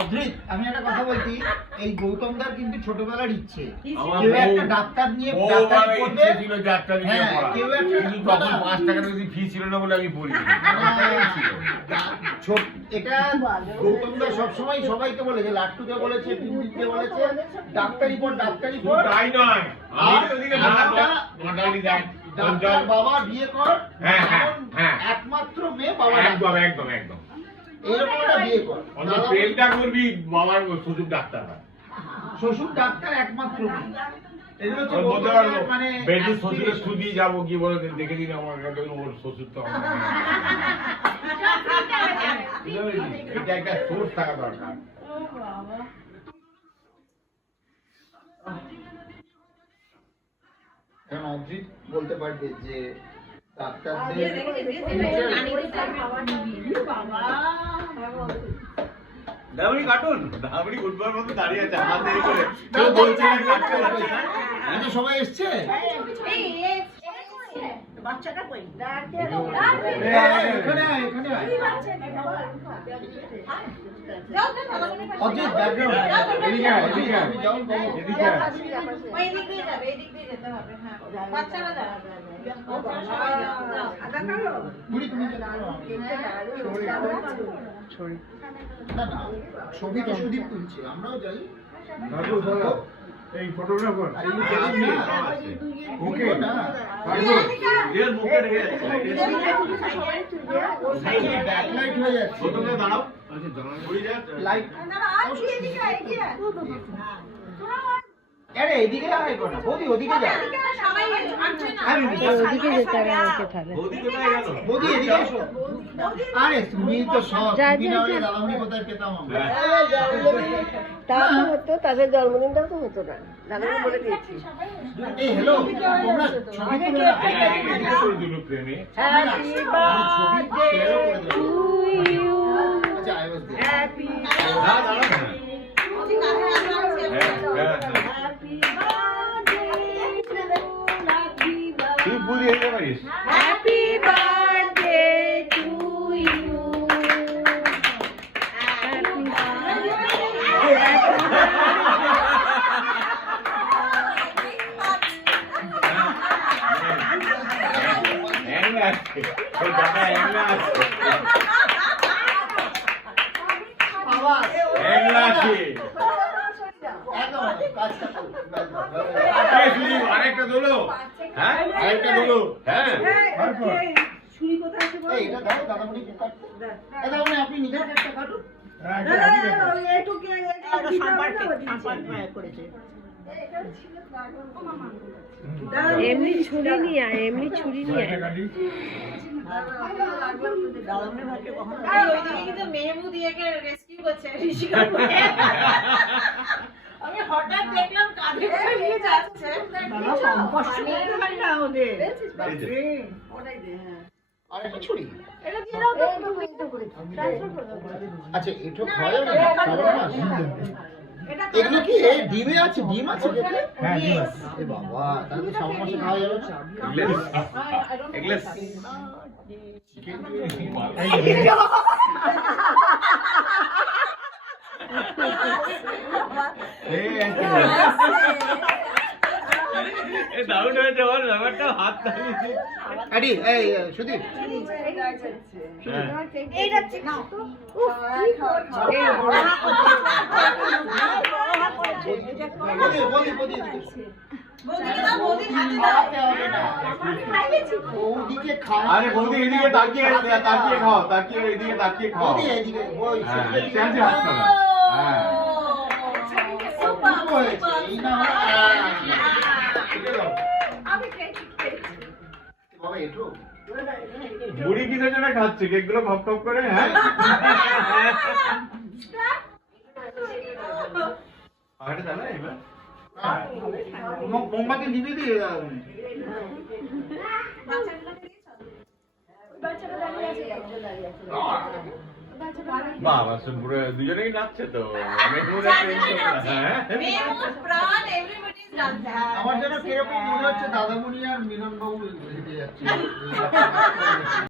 অদ্রিত, আমি একটা কথা বলছি, এই গৌতম দার কিন্তু ছোটবেলার ইচ্ছে কেউ একটা ডাক্তার নিয়ে ডাক্তারি করবে। কেউ একটা তখন 5 টাকা যদি ফি ছিল না বলে আমি পড়ি। এটা গৌতম দা সবসময় সবাইকে বলেছে, লাট্টুকে বলেছে, টিমটিকে বলেছে, ডাক্তারি পড় ডাক্তারি পড়। তাই নয়, আমি ওদিকে মডালি দেখ ডাক্তার বাবা বিয়ে কর, একমাত্র মেয়ে বাবা। একদম একদম একদম এরকম একটা বিয়ে কর, প্রেমটা করবি বাবার শ্বশুর ডাক্তার হয়। শ্বশুর ডাক্তার একমাত্র মেয়ে। এগুলো হচ্ছে বলতে পারবো মানে বেটি শ্বশুরের সুদি যাবো কি বলে দেখে দিন আমার কাছে ওর শ্বশুর তো এটা একটা সোর্স থাকা দরকার। এখন অদ্রিত বলতে পারবে যে ডাক্তারদের দাবড়ি কাটুন, দাবড়ি ফুটবল মতো দাঁড়িয়ে আছে হাত দেরি করে কেউ বলছে না কাটতে পারছে না। আচ্ছা সবাই এসছে, বাচ্চাটা কই? এখানে আয়, এখানে আয়। অদ্রিত ব্যাকগ্রাউন্ড এদিকে আয়, এদিকে আয়, যাও বাবু এদিকে আয়। ওই দিক দিয়ে যাবে, এই দিক দিয়ে যেতে হবে। হ্যাঁ, বাচ্চারা যাবে। বুড়ি তুমি না না, ছবি তো সুদীপ তুলছে, আমরাও যাই। এই ফটোগ্রাফার ওকে না এর মুখে রেখে ব্যাকলাইট হয়ে যাচ্ছে, ফটোতে দাঁড়াও। আচ্ছা লাইট। আরে এদিকে আয় কোন বৌদি, ওদিকে যা। আমি ওদিকে যেতে হবে আমাকে তাহলে। বৌদি এদিকে এসো। আরে তুমি তো সব তুমি না হলে দাদামণি কোথায় পেতাম আমরা। তা তো হতো, তাদের জন্মদিনটাও তো হতো না, দাদাকে বলে দিয়েছি। এই হ্যালো, তোমরা ছবি তুলে না প্রেমে হ্যাপি ছবি শেয়ার করে দাও। আচ্ছা আই ওয়াজ দেয়ার। হ্যাপি তুই বুঝিয়ে দিতে পারিস। Happy birthday to you. আরেকটা দোলো, হ্যাঁ আরেকটা দোলো, হ্যাঁ ছুরি কোথায় আছে বল? এই এটা দাও দাদামণি কাটতে। এই দাদামণি আপনি নিজের একটা কাটুন। এমনি ছুরি নিয়ে আয়, এমনি ছুরি নিয়ে আয়। আমি হঠাৎ দেখলাম কাঁধে করে নিয়ে যাচ্ছে। আর একটা ছুরি। এটা দিয়ে দাও তো। আচ্ছা এটো খাওয়া যাবে না, শ্রাবণ মাস। এগুলো কি এই ডিমে আছে, ডিম আছে যেটা? হ্যাঁ ডিম আছে। এ বাবা, তাহলে তো শ্রাবণ মাসে খাওয়া যাবে না। এগলেস দারুণ হয়েছে আমার ব্যাপারটা, হাত তালিয়ে আরে এই সুদীপ এইটা নাও তো। বৌদি বৌদি বৌদি বৌদিকে দাও, বৌদি হাতে দাও। বৌদিকে খাওয়া। আরে বৌদি এদিকে তাকিয়ে খাও, তাকিয়ে এদিকে তাকিয়ে খাও। বৌদি এদিকে ওই হ্যাঁ, সুদীপের চান্সে হাত খাও। হ্যাঁ দুটো হয়েছে, এই না হলে এটা দাও। বাবা এটো বুড়ি কিসের জন্য খাচ্ছে কেকগুলো খপ খপ করে? হ্যাঁ আরে দাদা এবার মোমবাতি নিভে দিয়ে দাও। বাবা শুনপুরে দুজনেই নাচছে তো। আমার যেন কিরকম মনে হচ্ছে দাদামণি আর মিলন বাবু হেঁটে যাচ্ছে।